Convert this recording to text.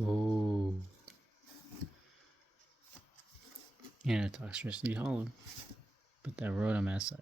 Ooh. And a Toxtricity Hollow. Put that Rotom Master